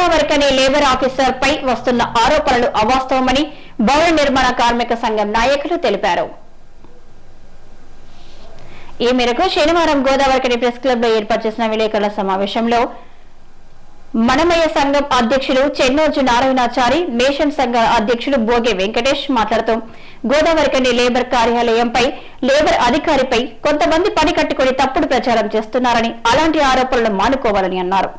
Godavarikhani labour officer పై వస్తున్న ఆరోపణలు అవాస్తవమని భవన నిర్మాణ కార్మిక సంఘం నాయకులు తెలిపారు. ఈ మేరకు శనివారం గోదావరికని ప్రెస్ క్లబ్లో ఏర్పాటు చేసిన విలేకరుల సమావేశంలో మనమయ్య సంఘం అధ్యక్షులు చెన్నోజు నారాయణాచారి నేషన్ సంఘ అధ్యక్షులు భోగి వెంకటేష్ మాట్లాడుతూ గోదావరికని లేబర్ కార్యాలయంపై లేబర్ అధికారిపై కొంతమంది పని కట్టుకుని తప్పుడు ప్రచారం చేస్తున్నారని అలాంటి ఆరోపణలు మానుకోవాలని అన్నారు.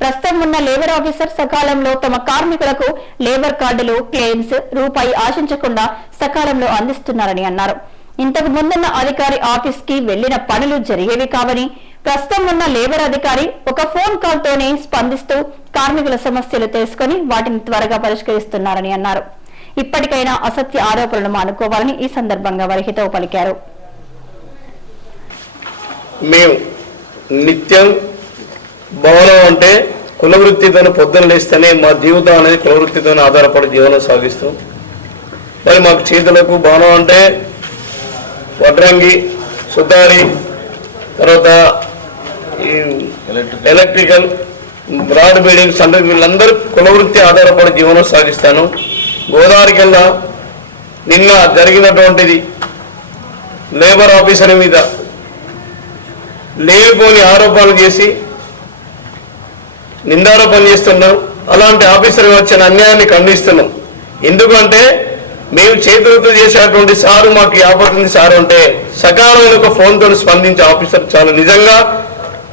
ప్రస్తుతం ఉన్న లేబర్ ఆఫీసర్ సకాలంలో తమ కార్మికులకు లేబర్ కార్డులు క్లెయిమ్స్ రూపాయి ఆశించకుండా సకాలంలో అందిస్తున్నారని అన్నారు. ఇంతకు ముందున్న అధికారి ఆఫీస్కి వెళ్ళిన పనులు జరిగేవి కావని ప్రస్తుతం ఉన్న లేబర్ అధికారి ఒక ఫోన్ కాల్ తోనే స్పందిస్తూ కార్మికుల సమస్యలు తెలుసుకుని వాటిని త్వరగా పరిష్కరిస్తున్నారని అన్నారు. ఇప్పటికైనా అసత్య ఆరోపణలు మానుకోవాలని ఈ సందర్భంగా వారి పలికారు. మేము నిత్యం భవనం అంటే కుల వృత్తితో పొద్దున లేస్తేనే మా జీవితం అనేది కుల వృత్తితో ఆధారపడి జీవనం సాగిస్తాం. మరి మాకు చేతులకు భవనం అంటే వడ్రంగి సుతారి తర్వాత ఈ ఎలక్ట్రికల్ రాడ్ బిల్డింగ్స్ అంటే వీళ్ళందరూ కుల వృత్తి ఆధారపడి జీవనం సాగిస్తాను. గోదావరి కింద నిన్న జరిగినటువంటిది లేబర్ ఆఫీసర్ మీద లేనిపోని ఆరోపణలు చేసి నిందారోపణ చేస్తున్నాం అలాంటి ఆఫీసర్ వచ్చిన అన్యాయాన్ని ఖండిస్తున్నాం. ఎందుకంటే మేము చేతులతో చేసేటువంటి సారు మాకు ఆపడుతుంది సారు అంటే సకాలంలో ఒక ఫోన్తో స్పందించే ఆఫీసర్ చాలా నిజంగా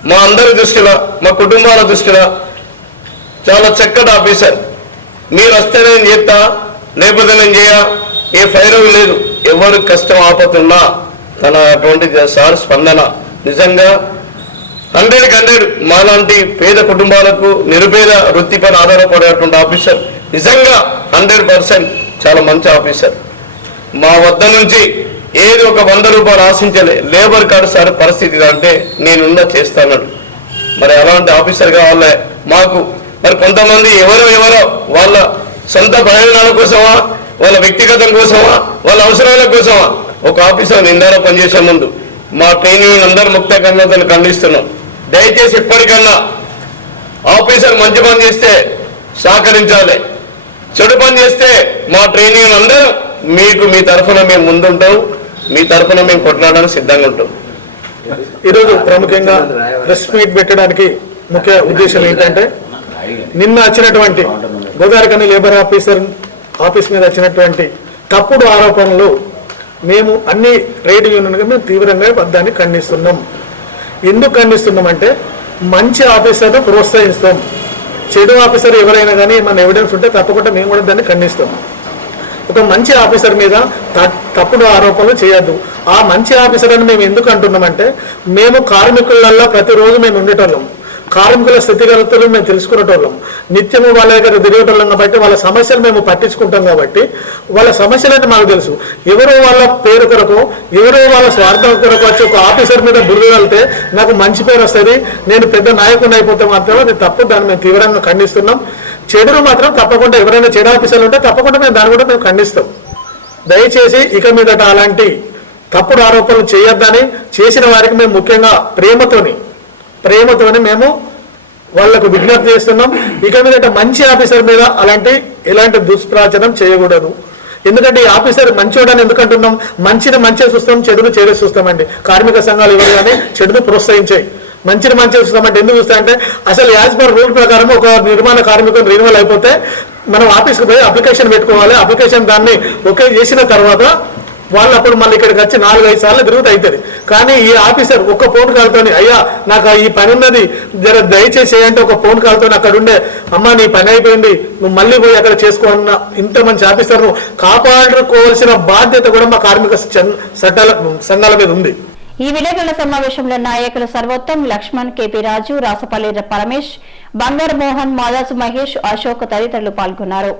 మా అందరి దృష్టిలో మా కుటుంబాల దృష్టిలో చాలా చక్కటి ఆఫీసర్. మీరు వస్తే నేను చేస్తా లేకపోతే నేను చేయ ఏ ఫైర్ లేదు. ఎవరు కష్టం ఆపతున్నా తన అటువంటి సార్ స్పందన. నిజంగా హండ్రెడ్ హండ్రెడ్ మాలాంటి పేద కుటుంబాలకు నిరుపేద వృత్తిపై ఆధారపడేటువంటి ఆఫీసర్ నిజంగా హండ్రెడ్ పర్సెంట్ చాలా మంచి ఆఫీసర్. మా వద్ద నుంచి ఏది ఒక వంద రూపాయలు ఆశించలే లేబర్ కార్డు సార్ పరిస్థితి అంటే నేనున్నా చేస్తాను మరి అలాంటి ఆఫీసర్ కావాలే మాకు మరి కొంతమంది ఎవరో ఎవరో వాళ్ళ సొంత ప్రయోజనాల కోసమా వాళ్ళ వ్యక్తిగతం కోసమా వాళ్ళ అవసరాల కోసమా ఒక ఆఫీసర్ నిందారో పనిచేసే ముందు మా ట్రైనింగ్ అందరు ముక్త కన్నతను ఖండిస్తున్నాం. దయచేసి ఇప్పటికన్నా ఆఫీసర్ మంచి పని చేస్తే సహకరించాలి. చెడు పని చేస్తే మా ట్రైనింగ్ అందరూ మీకు మీ తరఫున మేము ముందుంటాం. మీ తరఫున మేము కొట్లాడడానికి సిద్ధంగా ఉంటాం. ఈరోజు ప్రముఖంగా ప్రెస్ మీట్ పెట్టడానికి ముఖ్య ఉద్దేశం ఏంటంటే నిన్న వచ్చినటువంటి గోదావరికని లేబర్ ఆఫీసర్ ఆఫీస్ మీద వచ్చినటువంటి తప్పుడు ఆరోపణలు మేము అన్ని ట్రేడ్ యూనియన్గా మేము తీవ్రంగా బద్దాన్ని ఖండిస్తున్నాం. ఎందుకు ఖండిస్తున్నామంటే మంచి ఆఫీసర్ను ప్రోత్సహిస్తాం. చెడు ఆఫీసర్ ఎవరైనా కానీ మన ఎవిడెన్స్ ఉంటే తప్పకుండా మేము కూడా దాన్ని ఖండిస్తాం. ఒక మంచి ఆఫీసర్ మీద త- తప్పుడు ఆరోపణలు చేయొద్దు. ఆ మంచి ఆఫీసర్ అని మేము ఎందుకు అంటున్నామంటే మేము కార్మికులలో ప్రతిరోజు మేము ఉండేటోళ్ళం. కార్మికుల స్థితిగతులు మేము తెలుసుకునేటోళ్ళం. నిత్యము వాళ్ళ దగ్గర తిరిగేటోళ్ళం కాబట్టి వాళ్ళ సమస్యలు మేము పట్టించుకుంటాం కాబట్టి వాళ్ళ సమస్యలు అంటే మాకు తెలుసు. ఎవరో వాళ్ళ పేరు కొరకు ఎవరో వాళ్ళ స్వార్థం కొరకు వచ్చి ఒక ఆఫీసర్ మీద బుర్ర వెళ్తే నాకు మంచి పేరు వస్తుంది నేను పెద్ద నాయకుడిని అయిపోతాం మాత్రం అది తప్పు దాన్ని మేము తీవ్రంగా ఖండిస్తున్నాం. చెడును మాత్రం తప్పకుండా ఎవరైనా చెడు ఆఫీసర్లు ఉంటే తప్పకుండా మేము దాన్ని కూడా మేము ఖండిస్తాం. దయచేసి ఇక మీదట అలాంటి తప్పుడు ఆరోపణలు చేయొద్దని చేసిన వారికి మేము ముఖ్యంగా ప్రేమతోని ప్రేమతోనే మేము వాళ్ళకు విజ్ఞప్తి చేస్తున్నాం. ఇక మీద మంచి ఆఫీసర్ మీద అలాంటి ఎలాంటి దుష్ప్రాచనం చేయకూడదు. ఎందుకంటే ఈ ఆఫీసర్ మంచోడని ఎందుకు ఎందుకంటున్నాం? మంచిని మంచిగా చూస్తాం చెడును చెడు చూస్తామండి. కార్మిక సంఘాలు ఇవ్వరు కానీ చెడును ప్రోత్సహించాయి మంచిని మంచిగా చూస్తామంటే ఎందుకు చూస్తామంటే అసలు యాజ్ పర్ రూల్ ప్రకారం ఒక నిర్మాణ కార్మికులు రినివల్ అయిపోతే మనం ఆఫీస్కి పోయి అప్లికేషన్ పెట్టుకోవాలి. అప్లికేషన్ దాన్ని ఓకే చేసిన తర్వాత వాళ్ళు అప్పుడు మళ్ళీ ఇక్కడికి వచ్చి నాలుగు ఐదు సార్లు తిరుగుతూ అవుతుంది కానీ ఈ ఆఫీసర్ ఒక్క ఫోన్ కాల్తోని అయ్యా నాకు ఈ పని ఉన్నది జర దయచేసి అంటే ఒక ఫోన్ కాల్తో అక్కడ ఉండే. అమ్మ నీ పని అయిపోయింది నువ్వు మళ్ళీ పోయి అక్కడ చేసుకో ఇంత మంచి ఆఫీసర్ను కాపాడుకోవాల్సిన బాధ్యత కూడా మా కార్మిక చట్టాల సంఘాల మీద ఉంది. ఈ విలేకరుల సమావేశంలో నాయకులు సర్వోత్తం లక్ష్మణ్ కేపీ రాజు రాసపల్లి పరమేష్ బంగారు మోహన్ మాదాసు మహేష్ అశోక్ తదితరులు పాల్గొన్నారు.